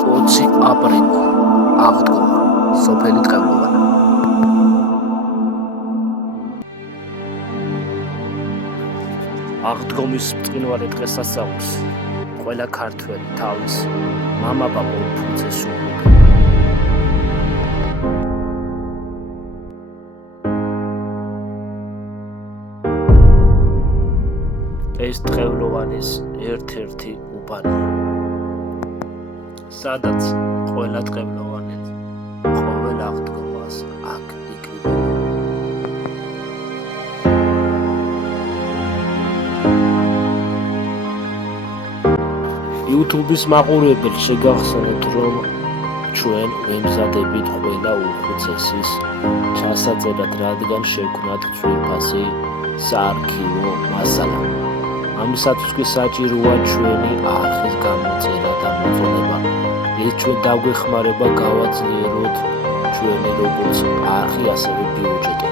20 აპრილი აღდგომა სოფელი ტყევლოვანი. აღდგომის ბრწყინვალე დღესასწაულს ყველა ქართველი თავის მამაბაბულ ფუძეს უღუნდა. ეს ტყევლოვანის ერთ-ერთი უბანია, სადაც ყველა ტყევლოვანელი ყოველ აღდგომას აქ იკრიბება. YouTube-ის მაყურებელს შეგახსენებთ, რომ ჩვენ ვემზადებით ყველა უხუცესის ჩასაწერად, რადგან შევქმნათ ძვირფასი საარქივო მასალა. ამისათვის კი საჭიროა ჩვენი არხის გამოწერა და მოწონება. ეს ჩვენ დაგვეხმარება გავაძლიეროთ ჩვენი როგორც არხი, ასევე ბიუჯეტი.